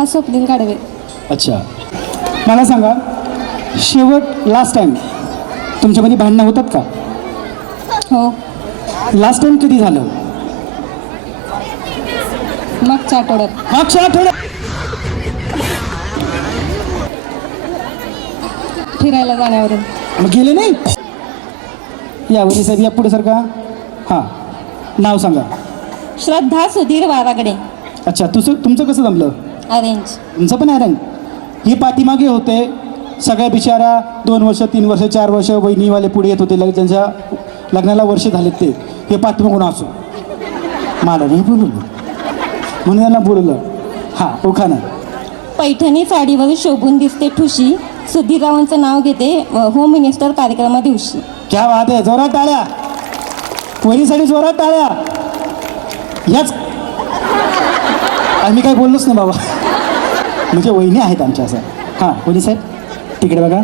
श्रद्धा स्वप्नील गाडवे. अच्छा, मला सांगा, शेवट लास्ट टाइम तुमच्यामध्ये भांडणं होतात का? हो, लास्ट टाइम कधी झालं? मागच्या आठवड्यात. मागच्या आठवड्यात? फिरायला जाण्यावरून. मग गेले नाही? या वरी साहेब, या पुढे सारखा. हां, नाव सांगा. श्रद्धा सुधीर वारागडे. अच्छा, तुमचं कसं जमलं? अरेंज. तुमचं पण आहे. ही पाठीमागे होते सगळ्या बिचारा 2 वर्ष 3 वर्ष 4 वर्ष वहिनीवाले पुढे येत होते, ज्यांच्या लग्नाला वर्ष झालेत ते. हे पाठीमागून असो, मला नाही बोलवलं म्हणून यांना बोलवलं. हां, ओखाना. पैठणी साडीवर शोभून दिसते ठुशी, सुधीररावांचं नाव घेते होम मिनिस्टर कार्यक्रमा दिवशी. क्या बात आहे, जोरात टाळ्या. वहिनीसाठी जोरात टाळ्या. याच आम्ही काय बोललोच नाही बाबा, म्हणजे वहिनी आहेत आमच्या असं. हां, वहिनी साहेब तिकडे बघा.